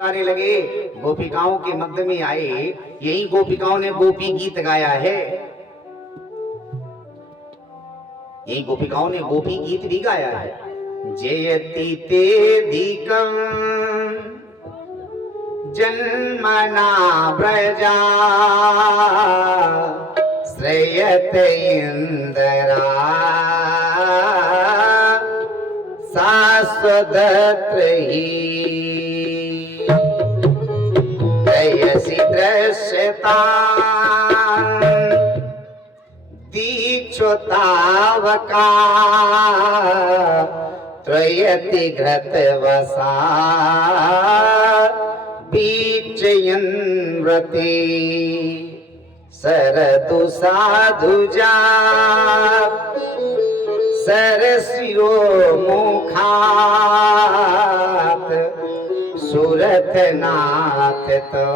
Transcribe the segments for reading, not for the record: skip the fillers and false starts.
गाने लगे, गोपिकाओं के मध्य में आए। यही गोपिकाओं ने गोपी गीत गाया है। यही गोपिकाओं ने गोपी गीत भी गाया है। जयति तेधिकं जन्मना व्रजा श्रयते इंदरा शाश्वतत्रयी दयसि दृश्यता दीक्षोतावका त्रयति घृतवसा बीचयन्व्रते सरदु साधुजा सरस्यो मुखात सुरतनाथ तो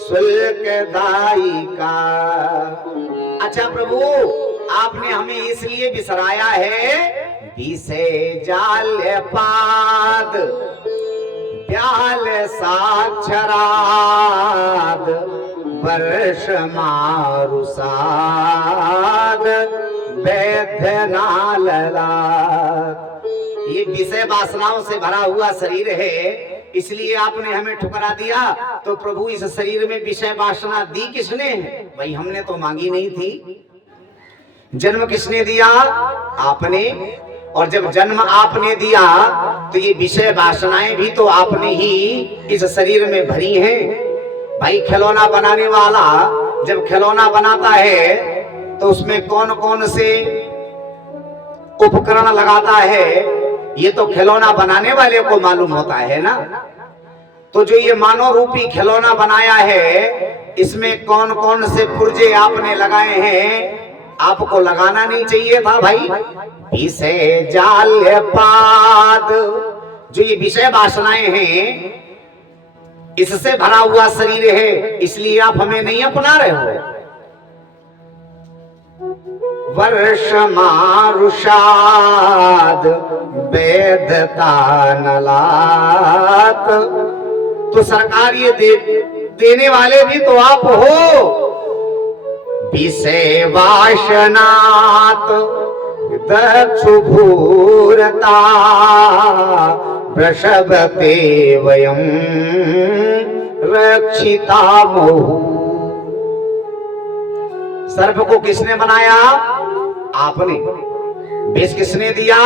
शुल्कदायिका। अच्छा प्रभु, आपने हमें इसलिए बिसराया है, विषे जाल्यपाद ब्याल साक्षराद वर्ष मारुसाद वैद्यनाललाद। ये विषय वासनाओं से भरा हुआ शरीर है, इसलिए आपने हमें ठुकरा दिया। तो प्रभु, इस शरीर में विषय वासना दी किसने है? भाई हमने तो मांगी नहीं थी। जन्म किसने दिया? आपने। और जब जन्म आपने दिया तो ये विषय वासनाएं भी तो आपने ही इस शरीर में भरी हैं। भाई खिलौना बनाने वाला जब खिलौना बनाता है तो उसमें कौन कौन से उपकरण लगाता है, ये तो खिलौना बनाने वाले को मालूम होता है ना। तो जो ये मानव रूपी खिलौना बनाया है, इसमें कौन कौन से पुर्जे आपने लगाए हैं, आपको लगाना नहीं चाहिए था भाई। विषय जाल्यपाद, जो ये विषय वासनाएं हैं, इससे भरा हुआ शरीर है, इसलिए आप हमें नहीं अपना रहे हो। वर्ष मारुषाद वेदता नलात, तो सरकार ये देने वाले भी तो आप हो। विषय वासनात दक्षुभूरता वृषभते वयं रक्षितामोह। सर्प को किसने बनाया? आपने। विष किसने दिया?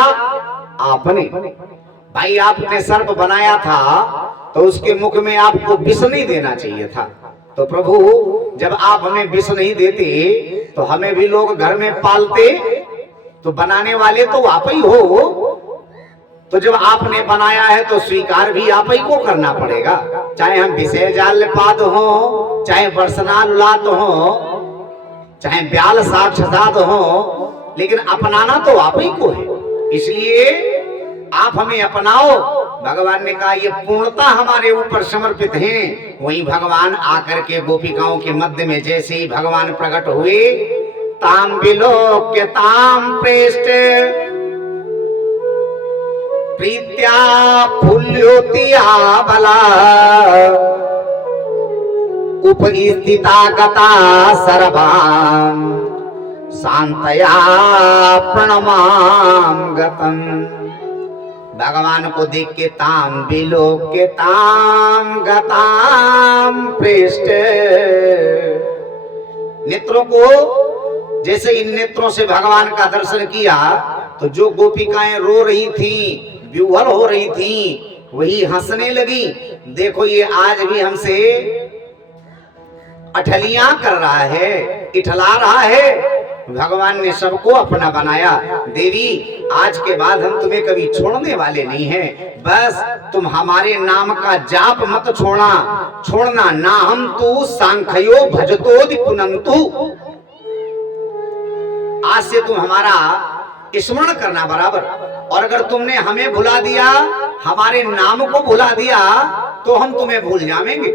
आपने। भाई आपने सर्प बनाया था तो उसके मुख में आपको विष नहीं देना चाहिए था। तो प्रभु, जब आप हमें विष नहीं देते तो हमें भी लोग घर में पालते, तो बनाने वाले तो आप ही हो। तो जब आपने बनाया है तो स्वीकार भी आप ही को करना पड़ेगा, चाहे हम विषय जाल्यपाद हो, चाहे वर्षनालुलात हो, चाहे ब्याल साक्षात हो, लेकिन अपनाना तो आप ही को है। इसलिए आप हमें अपनाओ। भगवान ने कहा ये पूर्णता हमारे ऊपर समर्पित हैं। वहीं भगवान आकर के गोपिकाओं के मध्य में जैसे ही भगवान प्रकट हुए, ताम विलोक्य ताम प्रेष्ट प्रीत्या फुल्योतिया बला उपस्थिता गता सर्वान् शांतया प्रणमाम गतम। भगवान को देख के ताम विलोक्य ताम गताम पृष्ठ, नेत्रों को जैसे इन नेत्रों से भगवान का दर्शन किया तो जो गोपिकाएं रो रही थी, विह्वल हो रही थी, वही हंसने लगी। देखो ये आज भी हमसे अठलियां कर रहा है, इठला रहा है। भगवान ने सबको अपना बनाया। देवी, आज के बाद हम तुम्हें कभी छोड़ने वाले नहीं हैं। बस तुम हमारे नाम का जाप मत छोड़ना ना हम तू सांख्यो भजतोदि पुनंतु। आज से तुम हमारा स्मरण करना बराबर। और अगर तुमने हमें भुला दिया, हमारे नाम को भुला दिया, तो हम तुम्हें भूल जाएंगे।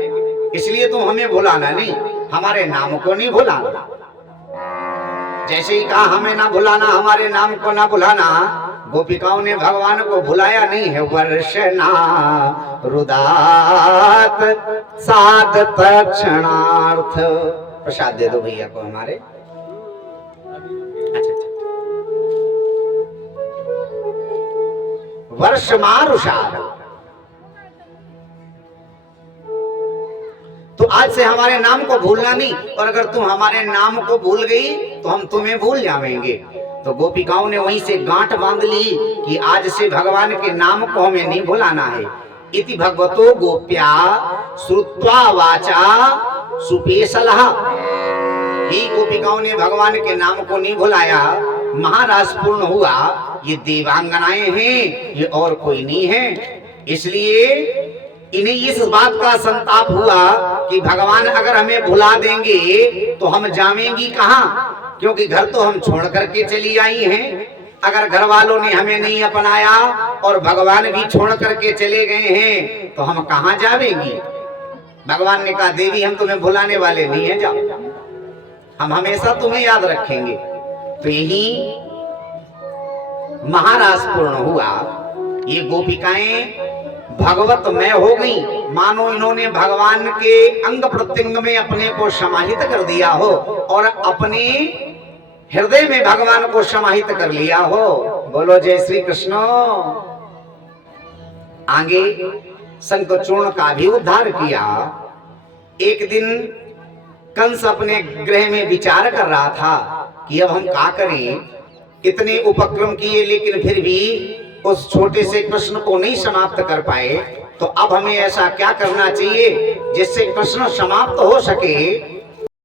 इसलिए तुम हमें भुलाना नहीं, हमारे नाम को नहीं भुलाना। जैसे ही कहा हमें ना भुलाना, हमारे नाम को ना भुलाना, गोपिकाओं ने भगवान को भुलाया नहीं है। वर्षना रुदात साध तक्षणार्थ। प्रसाद दे दो भैया को हमारे। अच्छा अच्छा। वर्ष मारुषाद। तो आज से हमारे नाम को भूलना नहीं, और अगर तुम हमारे नाम को भूल गई तो हम तुम्हें भूल जाएंगे। तो गोपिकाओं ने वहीं से गांठ बांध ली कि आज से भगवान के नाम को हमें नहीं भुलाना है। इति भगवतो गोप्या श्रुत्वा वाचा सुपेशलः। ही गोपिकाओं ने भगवान के नाम को नहीं भुलाया। महाराज पूर्ण हुआ, ये देवांगनाएं हैं, ये और कोई नहीं है। इसलिए इन्हें इस बात का संताप हुआ कि भगवान अगर हमें भुला देंगे तो हम जाएंगी कहाँ, क्योंकि घर तो हम छोड़ करके चली आई हैं। अगर घर वालों ने हमें नहीं अपनाया और भगवान भी छोड़ करके चले गए हैं तो हम कहाँ जाएंगी। भगवान ने कहा देवी हम तुम्हें भुलाने वाले नहीं हैं, जाओ, हम हमेशा तुम्हें याद रखेंगे। तो यही महाराज पूर्ण हुआ। ये गोपिकाएं भगवतमय हो गई, मानो इन्होंने भगवान के अंग प्रत्यंग में अपने को समाहित कर दिया हो और अपने हृदय में भगवान को समाहित कर लिया हो। बोलो जय श्री कृष्ण। आगे शंखचूर्ण का भी उद्धार किया। एक दिन कंस अपने गृह में विचार कर रहा था कि अब हम क्या करें। इतने उपक्रम किए लेकिन फिर भी उस छोटे से कृष्ण को नहीं समाप्त कर पाए। तो अब हमें ऐसा क्या करना चाहिए जिससे कृष्ण समाप्त हो सके।